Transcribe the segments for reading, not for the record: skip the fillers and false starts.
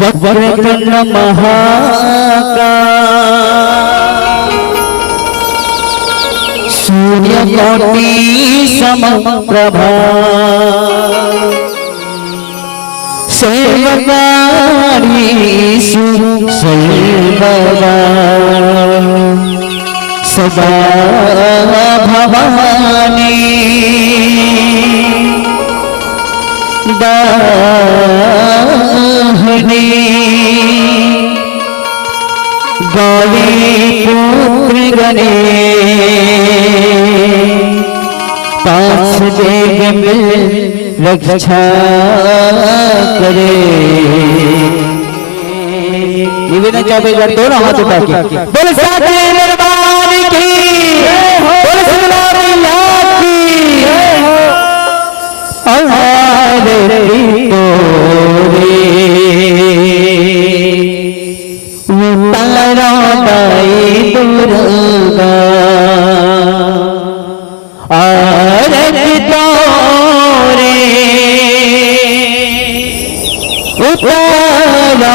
वक्रतुंड महाकाय सूर्यकोटि समप्रभा सर्वकार्येषु सर्वदा सदा भवानी दाहिनी गौरी पुत्र गणे पांच देव मिल रक्षा करे। निवेदन चाहे दोनों हाथ उठा के बोल साथे दरबार की बोल सुनारिया की हमारे तोरे तारा दाई दुर्गा आरती तोरे उतारा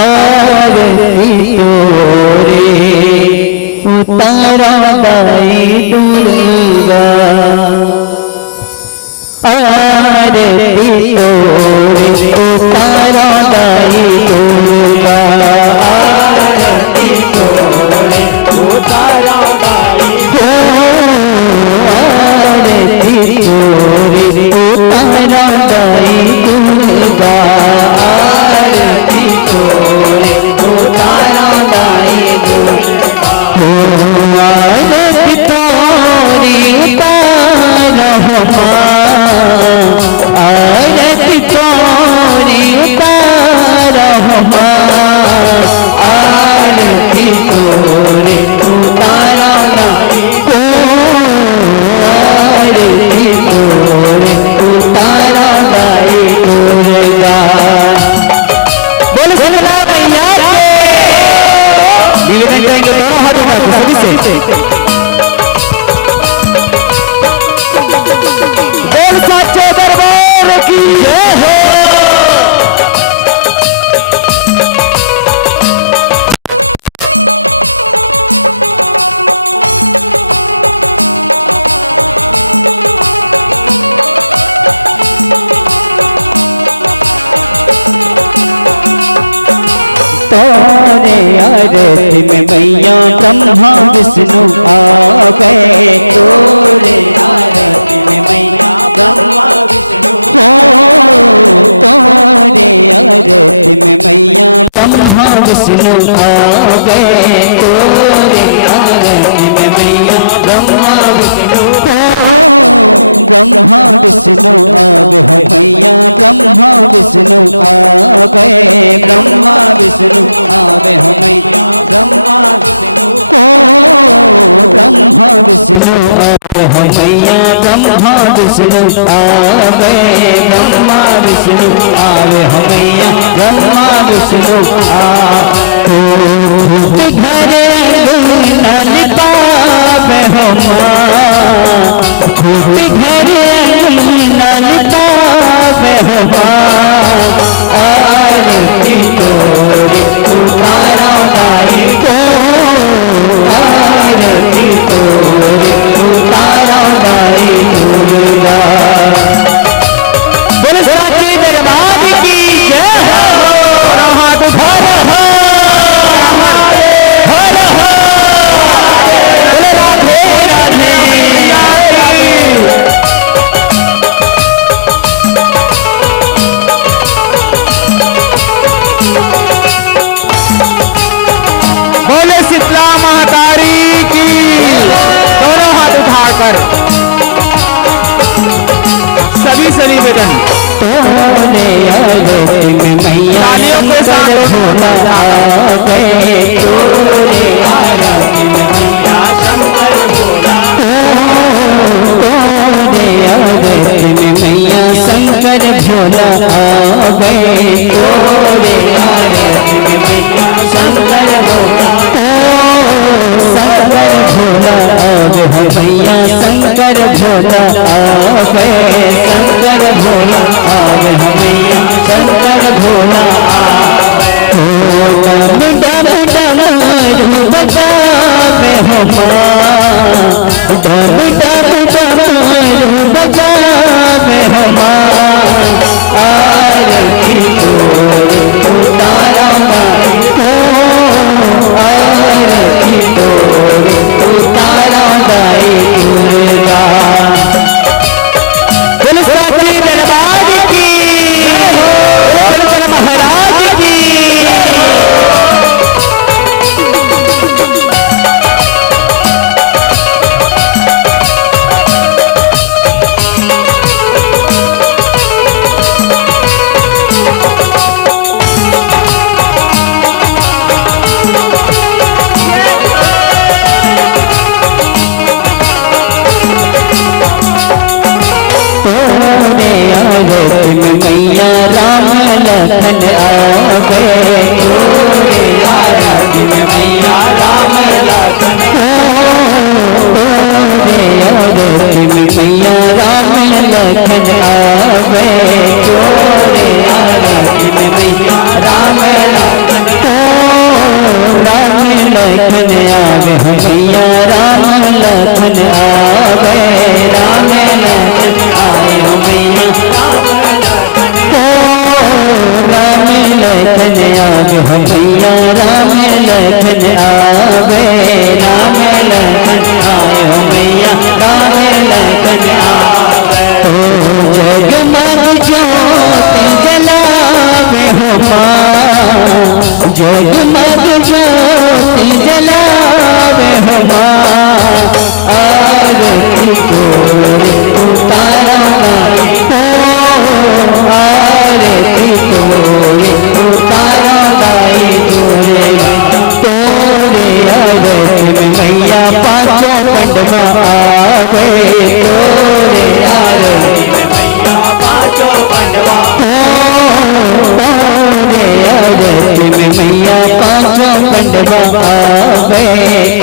आरती तोरे उतारा दाई दुर्गा आरती तोरे उतारा दाई दुर्गा आरती तोरे उतारा दाई आरती तोरे उतारा दाई दुर्गा आरती तोरे उतारा दाई दुर्गा आरती तोरे उतारा आरती तोरे उतारा आरती तोरे उतारा आरती तोरे उतारा दाई दुर्गा बोल सुना मैया के निवेदन करेंगे दोनों हाथ उठा के सभी से बोल सच्चे दरबार की जय हो। ब्रह्मा विष्णु आ गए तोरे आंगन में मैया ब्रह्मा विष्णु मैया ब्रह्मा विष्णु आ गए ब्रह्मा विष्णु आवे मैया ब्रह्मा विष्णु आ घरे ललिता हो घरे ललिता हो आरती तोरे उतारा दाई को आरती तोरे उतारा दाई दुर्गा बोल साचे दरबार की जय हो। हाथ भर हो भर हो बोल राधे राधे बोले शीतला महतारी की दोनों हाथ उठाकर सभी से निवेदन तोरे आरती में मैया शंकर भोला गए तोरे आरती में मैया शंकर भोला तोरे आरती में मैया शंकर भोला गए तोरे आरती में मैया शंकर भोला शंकर भोला भैया शंकर शंकर भोला आवे, शंकर भोला आवे मैया, शंकर भोला आवे। डम डम डमरू बजावे हो माँ, डम डम डमरू बजावे हो माँ। आरती तोरे उतारा माई हो, आरती तोरे उतारा दाई दुर्गा। बोल साथी दरबार की, बोल महाराज की। मैया राम लखन आवे, तोरे आरती में मैया राम लखन, तोरे आरती में मैया राम लखन आवे, तोरे आरती में मैया राम लखन, राम लखन आवे मैया राम लखन आवे, राम लखन आए हो मैया राम लखन आवे मैया, राम लखन आवे, राम लखन आए हो मैया, राम लखन आवे। जगमग ज्योति जलावे हो माँ, जगमग ज्योति जलावे हो माँ। आरती तोरे उतारा माई हो, आरती तोरे उतारा दाई दुर्गा। तोरे आरती में मैया पांचों पंडवा आवे, तोरे आरती में मैया पांचों पंडवा हो, तोरे आरती में मैया पांचों पंडवा आवे,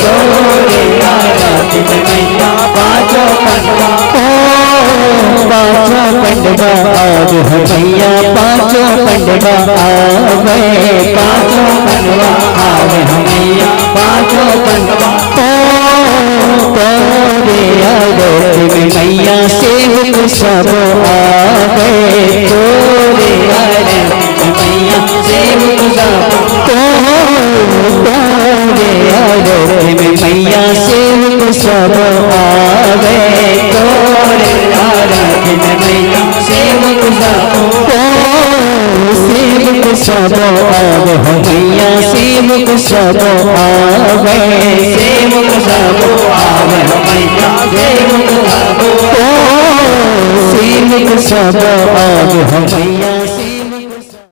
तोरे आरती में मैया पांचों पंडवा हो, पांचों पंडवा आवे मैया, पांचों पंडवा आवे, पांचों पंडवा आवे मैया, पांचों पंडवा हो। तोरे आरती में मैया सेवक सब आवे, तोरे आरती में मैया सेवक सब हो, तोरे आरती में मैया सेवक सब आवे, तोरे आरती में मैया सेवक सब हो, सेवक सब आवे मैया, सेवक सब आवे, सेवक सब आवे मैया, सेवक सब हो, सेवक सब आवे मैया।